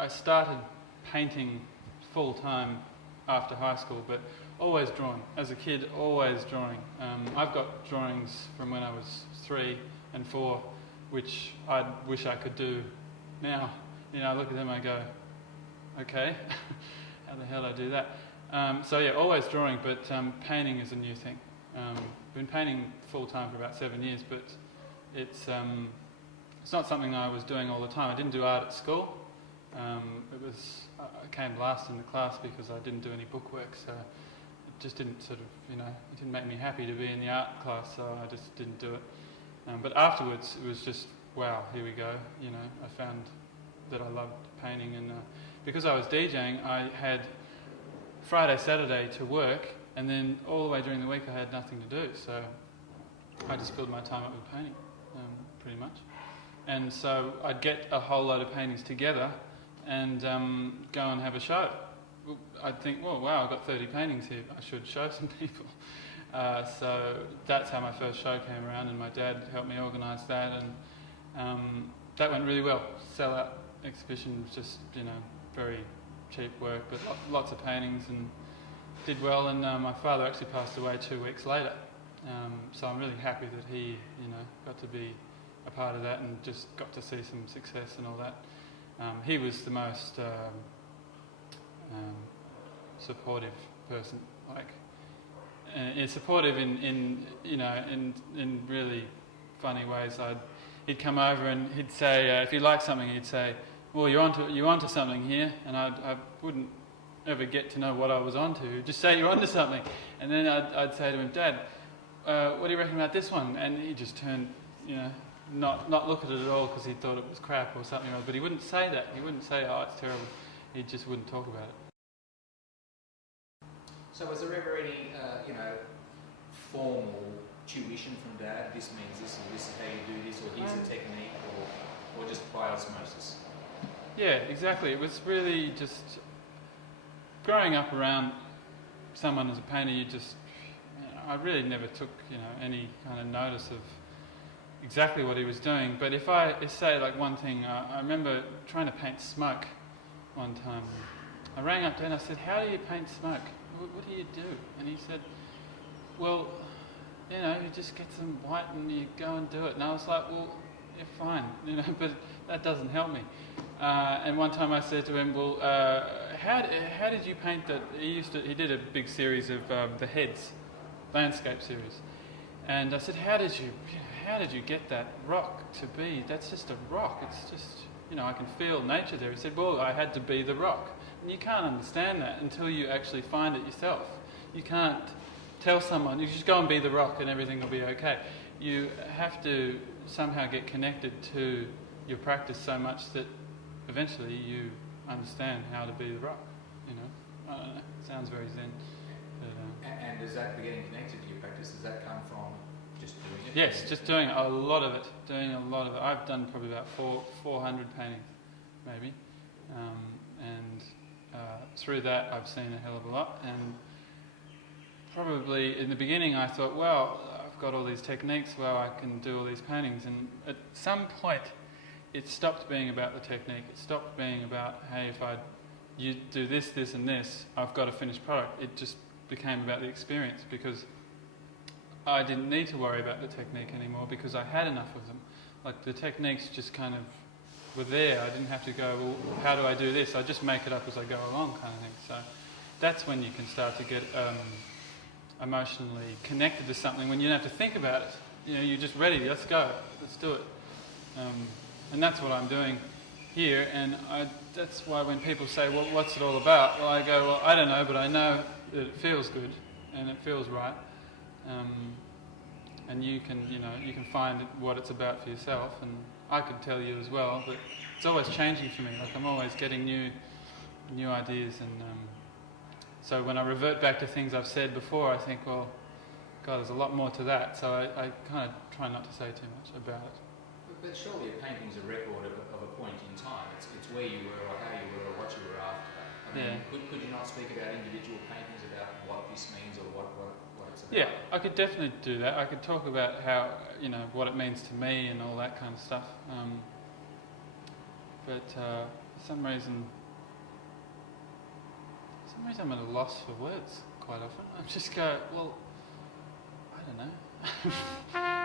I started painting full time after high school, but always drawing. As a kid, always drawing. I've got drawings from when I was 3 and 4, which I wish I could do now. I look at them and I go, okay, how the hell did I do that? So yeah, always drawing, but painting is a new thing. Been painting full time for about 7 years, but it's not something I was doing all the time. I didn't do art at school. I came last in the class because I didn't do any bookwork, so it just didn't it didn't make me happy to be in the art class, so I just didn't do it. But afterwards, it was just, wow, here we go. I found that I loved painting, and because I was DJing, I had Friday, Saturday to work, and then all the way during the week I had nothing to do, so I just filled my time up with painting, pretty much. And so I'd get a whole load of paintings together and go and have a show. I'd think, well, wow, I've got 30 paintings here, I should show some people. So that's how my first show came around, and my dad helped me organise that, and that went really well. Sell-out exhibition was just, very cheap work, but lots of paintings, and did well. And my father actually passed away 2 weeks later, so I'm really happy that he, got to be a part of that and just got to see some success and all that. He was the most supportive person, supportive in really funny ways. He'd come over and he'd say, if he liked something, he'd say, well, you're onto something here, and I wouldn't ever get to know what I was onto. He'd just say, you're onto something, and then I'd say to him, Dad, what do you reckon about this one? And he just turned, not look at it at all because he thought it was crap or something else. But he wouldn't say that. He wouldn't say, oh, it's terrible. He just wouldn't talk about it. So was there ever any, formal tuition from Dad? This means this, and this is how you do this, or here's a technique, or just by osmosis? Yeah, exactly. It was really just growing up around someone as a painter. I really never took, any kind of notice of exactly what he was doing. But if I say like one thing, I remember trying to paint smoke one time. I rang up to him and I said, how do you paint smoke? What do you do? And he said, well, you just get some white and you go and do it. And I was like, well, yeah, fine, but that doesn't help me. And one time I said to him, well, how did you paint that? He did a big series of the Heads landscape series. And I said, how did you get that rock to be? That's just a rock. It's just, I can feel nature there. He said, well, I had to be the rock. And you can't understand that until you actually find it yourself. You can't tell someone, you just go and be the rock and everything will be okay. You have to somehow get connected to your practice so much that eventually you understand how to be the rock. I don't know, it sounds very zen. But, and does that getting connected to your practice, does that come from just doing it? Yes, just doing a lot of it. I've done probably about 400 paintings, maybe. Through that I've seen a hell of a lot, and probably in the beginning I thought, well, I've got all these techniques, well, I can do all these paintings, and at some point it stopped being about the technique. It stopped being about, hey, if you do this, this and this, I've got a finished product. It just became about the experience, because I didn't need to worry about the technique anymore because I had enough of them. Like, the techniques just kind of were there. I didn't have to go, well, how do I do this? I just make it up as I go along, kind of thing. So that's when you can start to get emotionally connected to something, when you don't have to think about it. You're just ready, let's go, let's do it. And that's what I'm doing here, and that's why when people say, well, what's it all about? Well, I go, well, I don't know, but I know that it feels good and it feels right. And you can find what it's about for yourself, and I could tell you as well, but it's always changing for me. Like, I'm always getting new ideas, and so when I revert back to things I've said before, I think, well, God, there's a lot more to that. So I kind of try not to say too much about it. But surely a painting's a record of a point in time. It's where you were, or how you were, or what you were after. I mean, could you not speak about individual paintings, about what this means or what it's about? Yeah, I could definitely do that. I could talk about how, what it means to me and all that kind of stuff. But for some reason I'm at a loss for words quite often. I just go, well, I don't know.